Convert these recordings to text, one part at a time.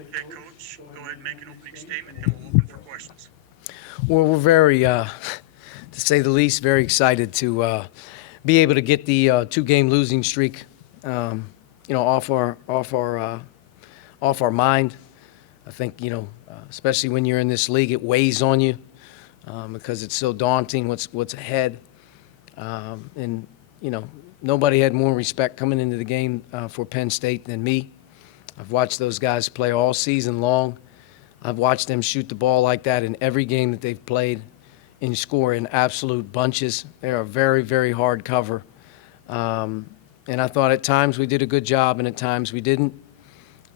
Okay, Coach, go ahead and make an opening statement, then we'll open for questions. Well, we're very, to say the least, very excited to be able to get the two-game losing streak, off our mind. I think, especially when you're in this league, it weighs on you because it's so daunting what's ahead. And nobody had more respect coming into the game for Penn State than me. I've watched those guys play all season long. I've watched them shoot the ball like that in every game that they've played and score in absolute bunches. They're a very, very hard cover. And I thought at times we did a good job and at times we didn't.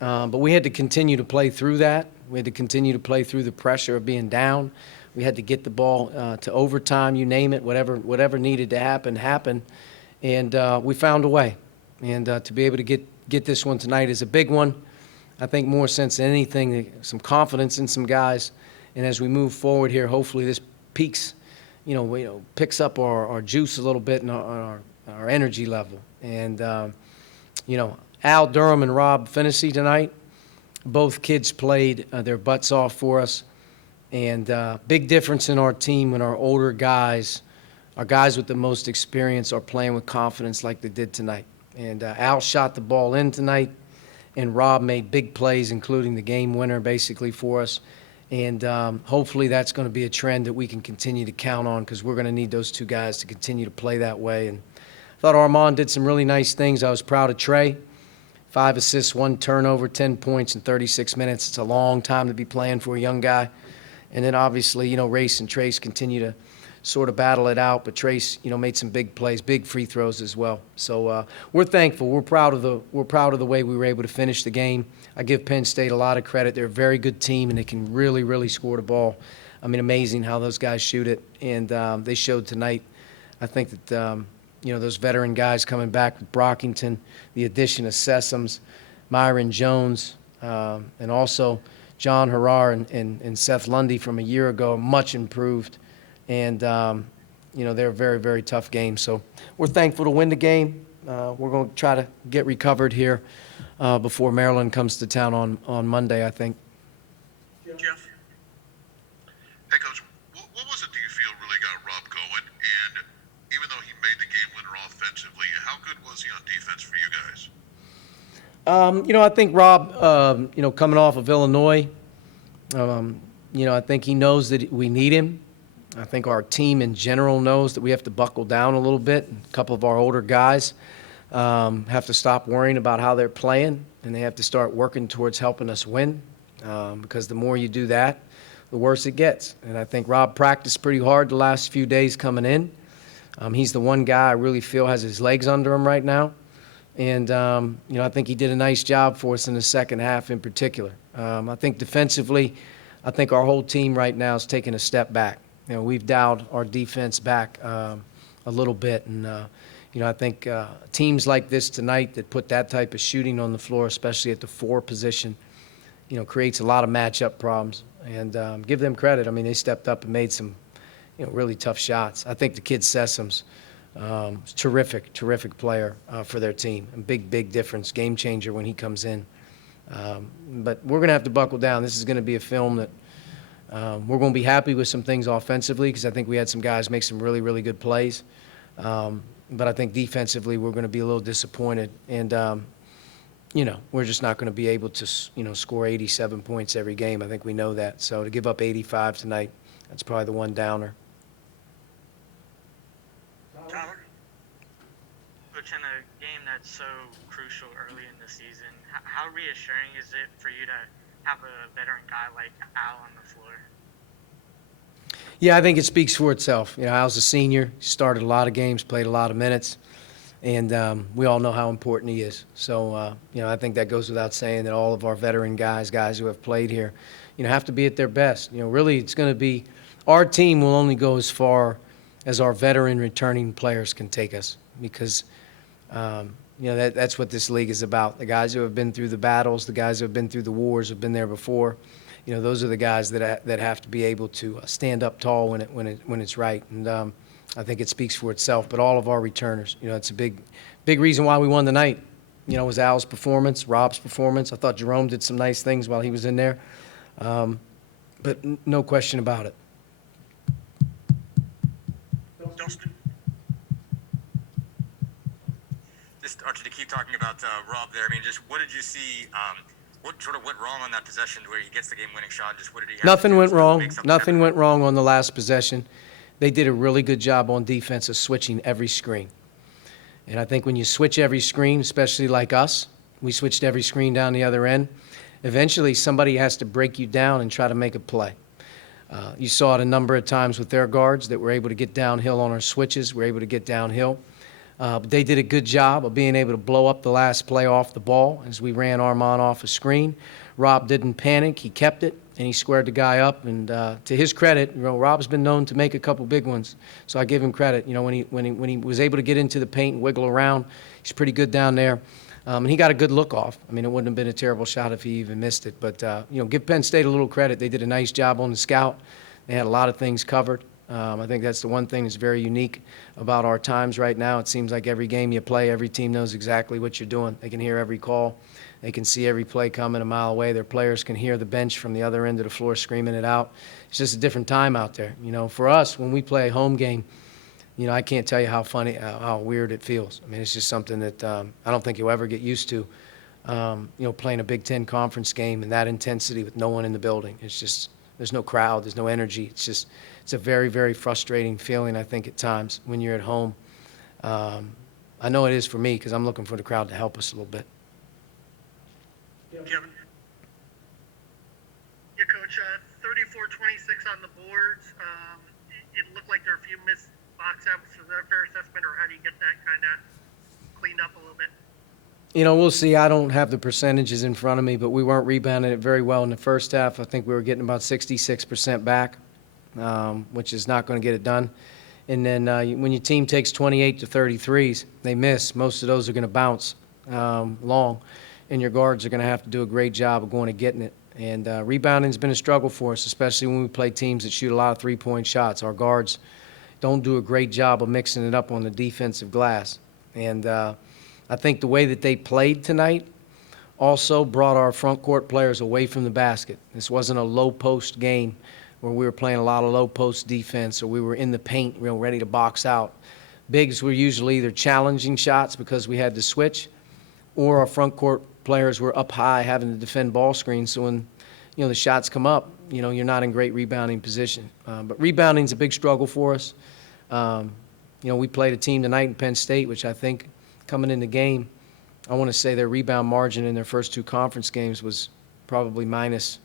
But we had to continue to play through that. We had to continue to play through the pressure of being down. We had to get the ball to overtime, you name it, whatever needed to happen, happened. And we found a way. And to be able to get this one tonight is a big one. I think more sense than anything, some confidence in some guys. And as we move forward here, hopefully this picks up our juice a little bit and our energy level. And, Al Durham and Rob Finnessy tonight, both kids played their butts off for us. And big difference in our team when our older guys, our guys with the most experience, are playing with confidence like they did tonight. And Al shot the ball in tonight, and Rob made big plays, including the game winner, basically, for us. And hopefully that's going to be a trend that we can continue to count on because we're going to need those two guys to continue to play that way. And I thought Armand did some really nice things. I was proud of Trey. 5 assists, 1 turnover, 10 points in 36 minutes. It's a long time to be playing for a young guy. And then obviously, Race and Trace continue to sort of battle it out, but Trace, made some big plays, big free throws as well. So we're thankful. We're proud of the way we were able to finish the game. I give Penn State a lot of credit. They're a very good team, and they can really, really score the ball. I mean, amazing how those guys shoot it, and they showed tonight. I think that those veteran guys coming back with Brockington, the addition of Sessoms, Myron Jones, and also John Harrar and Seth Lundy from a year ago, much improved. And, they're a very, very tough game. So we're thankful to win the game. We're going to try to get recovered here before Maryland comes to town on Monday, I think. Jeff? Hey, Coach, what was it do you feel really got Rob going? And even though he made the game winner offensively, how good was he on defense for you guys? I think Rob, coming off of Illinois, I think he knows that we need him. I think our team in general knows that we have to buckle down a little bit. A couple of our older guys have to stop worrying about how they're playing, and they have to start working towards helping us win because the more you do that, the worse it gets. And I think Rob practiced pretty hard the last few days coming in. He's the one guy I really feel has his legs under him right now. And, I think he did a nice job for us in the second half in particular. I think defensively, I think our whole team right now is taking a step back. We've dialed our defense back a little bit. And, I think teams like this tonight that put that type of shooting on the floor, especially at the 4 position, creates a lot of matchup problems. And give them credit. I mean, they stepped up and made some, really tough shots. I think the kid Sessoms, terrific player for their team. A big difference, game changer when he comes in. But we're going to have to buckle down. This is going to be a film that we're going to be happy with some things offensively because I think we had some guys make some really, really good plays. But I think defensively we're going to be a little disappointed. And, we're just not going to be able to, score 87 points every game. I think we know that. So to give up 85 tonight, that's probably the one downer. Tyler? Coach, in a game that's so crucial early in the season, how reassuring is it for you to have a veteran guy like Al on the floor? Yeah, I think it speaks for itself. Al's a senior, started a lot of games, played a lot of minutes, and we all know how important he is. So, I think that goes without saying that all of our veteran guys who have played here, have to be at their best. Really it's going to be – our team will only go as far as our veteran returning players can take us because, that's what this league is about. The guys who have been through the battles, the guys who have been through the wars, have been there before. Those are the guys that have to be able to stand up tall when it's right. And I think it speaks for itself. But all of our returners, it's a big reason why we won the night. was Al's performance, Rob's performance. I thought Jerome did some nice things while he was in there. But no question about it. Dustin? Just, Archie, to keep talking about Rob there, I mean, just what did you see, what sort of went wrong on that possession where he gets the game-winning shot? Just what did he have Nothing to do went to wrong. make something Nothing happen? went wrong on the last possession. They did a really good job on defense of switching every screen. And I think when you switch every screen, especially like us, we switched every screen down the other end, eventually somebody has to break you down and try to make a play. You saw it a number of times with their guards that were able to get downhill on our switches, were able to get downhill. But they did a good job of being able to blow up the last play off the ball as we ran Armand off a screen. Rob didn't panic. He kept it, and he squared the guy up. And to his credit, Rob's been known to make a couple big ones. So I give him credit. When he was able to get into the paint and wiggle around, he's pretty good down there. And he got a good look off. I mean, it wouldn't have been a terrible shot if he even missed it. But, give Penn State a little credit. They did a nice job on the scout. They had a lot of things covered. I think that's the one thing that's very unique about our times right now. It seems like every game you play, every team knows exactly what you're doing. They can hear every call. They can see every play coming a mile away. Their players can hear the bench from the other end of the floor screaming it out. It's just a different time out there. For us, when we play a home game, I can't tell you how funny, how weird it feels. I mean, it's just something that I don't think you'll ever get used to, playing a Big Ten conference game and that intensity with no one in the building. It's just, there's no crowd, there's no energy. It's a very, very frustrating feeling, I think, at times when you're at home. I know it is for me because I'm looking for the crowd to help us a little bit. Kevin? Yeah, Coach, 34-26 on the boards. It looked like there were a few missed box outs. Is that a fair assessment, or how do you get that kind of cleaned up a little bit? We'll see. I don't have the percentages in front of me, but we weren't rebounding it very well in the first half. I think we were getting about 66% back, which is not going to get it done. And then when your team takes 28 to 33s, they miss. Most of those are going to bounce long, and your guards are going to have to do a great job of going and getting it. And rebounding's been a struggle for us, especially when we play teams that shoot a lot of three-point shots. Our guards don't do a great job of mixing it up on the defensive glass. And I think the way that they played tonight also brought our front court players away from the basket. This wasn't a low-post game where we were playing a lot of low-post defense or we were in the paint ready to box out. Bigs were usually either challenging shots because we had to switch, or our front court players were up high having to defend ball screens. So when the shots come up, you're not in great rebounding position. But rebounding's a big struggle for us. We played a team tonight in Penn State, which I think coming in the game, I want to say their rebound margin in their first two conference games was probably minus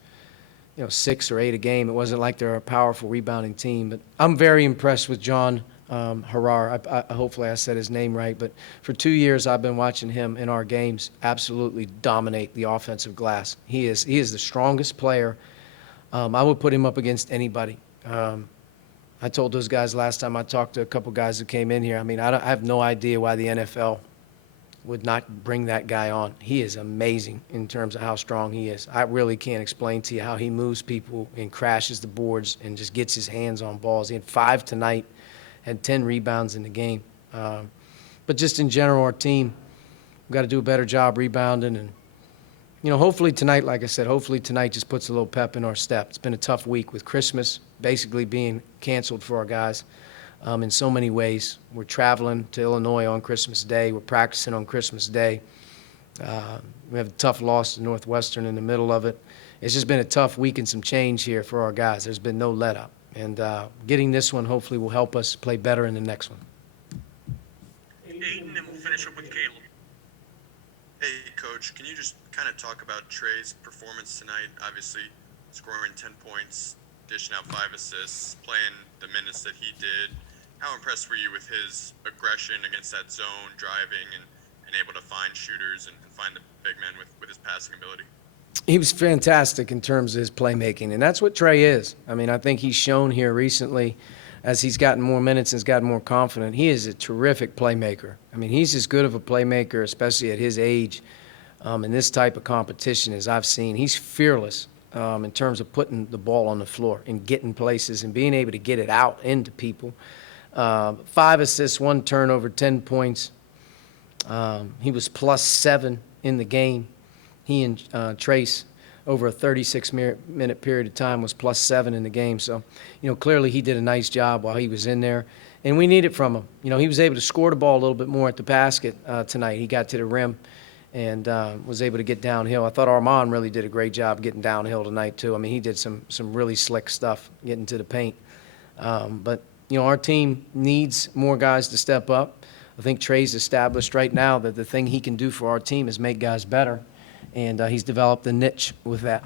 6 or 8 a game. It wasn't like they're a powerful rebounding team. But I'm very impressed with John Harar. Hopefully I said his name right. But for 2 years I've been watching him in our games absolutely dominate the offensive glass. He is the strongest player. I would put him up against anybody. I told those guys last time I talked to a couple guys that came in here, I have no idea why the NFL would not bring that guy on. He is amazing in terms of how strong he is. I really can't explain to you how he moves people and crashes the boards and just gets his hands on balls. He had 5 tonight, had 10 rebounds in the game. But just in general, our team, we've got to do a better job rebounding. And, hopefully tonight, like I said, hopefully tonight just puts a little pep in our step. It's been a tough week with Christmas basically being canceled for our guys. In so many ways. We're traveling to Illinois on Christmas Day. We're practicing on Christmas Day. We have a tough loss to Northwestern in the middle of it. It's just been a tough week and some change here for our guys. There's been no let-up. And getting this one hopefully will help us play better in the next one. Aiden, and we'll finish up with Caleb. Hey, Coach, can you just kind of talk about Trey's performance tonight? Obviously, scoring 10 points, dishing out 5 assists, playing the minutes that he did. How impressed were you with his aggression against that zone, driving, and able to find shooters and find the big men with his passing ability? He was fantastic in terms of his playmaking, and that's what Trey is. I think he's shown here recently as he's gotten more minutes and has gotten more confident. He is a terrific playmaker. He's as good of a playmaker, especially at his age, in this type of competition as I've seen. He's fearless in terms of putting the ball on the floor and getting places and being able to get it out into people. 5 assists, 1 turnover, 10 points. He was +7 in the game. He and Trace, over a 36-minute period of time, was +7 in the game. So, clearly he did a nice job while he was in there. And we need it from him. He was able to score the ball a little bit more at the basket tonight. He got to the rim and was able to get downhill. I thought Armand really did a great job getting downhill tonight, too. I mean, he did some really slick stuff getting to the paint. But our team needs more guys to step up. I think Trey's established right now that the thing he can do for our team is make guys better, and he's developed a niche with that.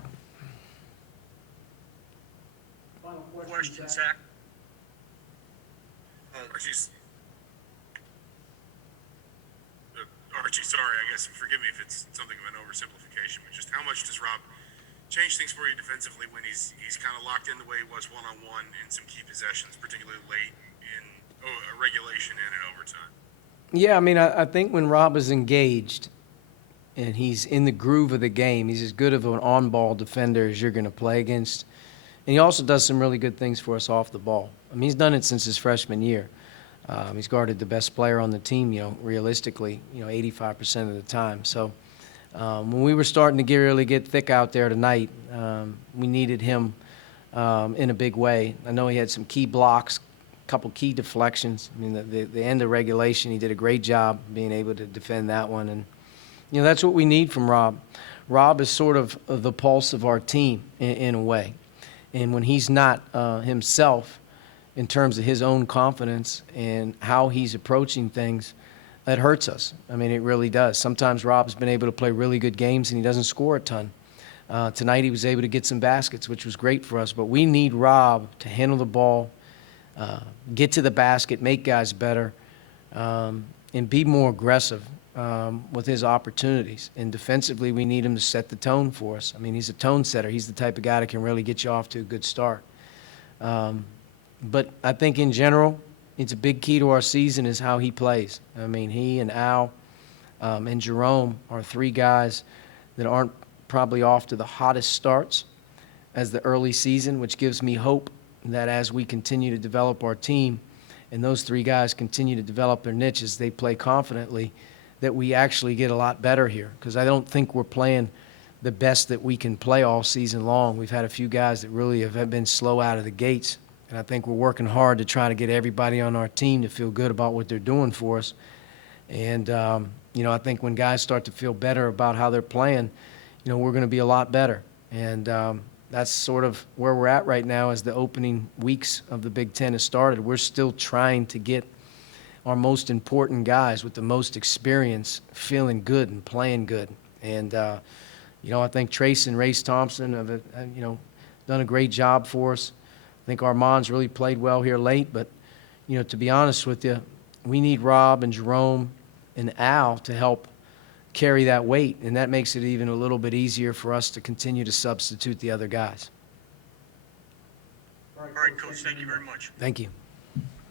Question, Zach. Archie, sorry, I guess, forgive me if it's something of an oversimplification, but just how much does Rob change things for you defensively when he's kind of locked in the way he was one-on-one in some key possessions, particularly late in regulation and in overtime? Yeah, I mean, I think when Rob is engaged and he's in the groove of the game, he's as good of an on-ball defender as you're going to play against. And he also does some really good things for us off the ball. I mean, he's done it since his freshman year. He's guarded the best player on the team, realistically, 85% of the time. So when we were starting to really get thick out there tonight, we needed him in a big way. I know he had some key blocks, a couple key deflections. I mean, the end of regulation, he did a great job being able to defend that one. And, that's what we need from Rob. Rob is sort of the pulse of our team in a way. And when he's not himself, in terms of his own confidence and how he's approaching things, that hurts us. I mean, it really does. Sometimes Rob's been able to play really good games and he doesn't score a ton. Tonight he was able to get some baskets, which was great for us. But we need Rob to handle the ball, get to the basket, make guys better, and be more aggressive with his opportunities. And defensively, we need him to set the tone for us. I mean, he's a tone setter. He's the type of guy that can really get you off to a good start. But I think in general, it's a big key to our season is how he plays. I mean, he and Al and Jerome are three guys that aren't probably off to the hottest starts as the early season, which gives me hope that as we continue to develop our team and those three guys continue to develop their niches, they play confidently, that we actually get a lot better here. Because I don't think we're playing the best that we can play all season long. We've had a few guys that really have been slow out of the gates. And I think we're working hard to try to get everybody on our team to feel good about what they're doing for us. And, I think when guys start to feel better about how they're playing, we're going to be a lot better. And that's sort of where we're at right now as the opening weeks of the Big Ten has started. We're still trying to get our most important guys with the most experience feeling good and playing good. And, I think Trace and Race Thompson have, done a great job for us. I think Armand's really played well here late, but, to be honest with you, we need Rob and Jerome and Al to help carry that weight, and that makes it even a little bit easier for us to continue to substitute the other guys. All right, Coach, thank you very much. Thank you.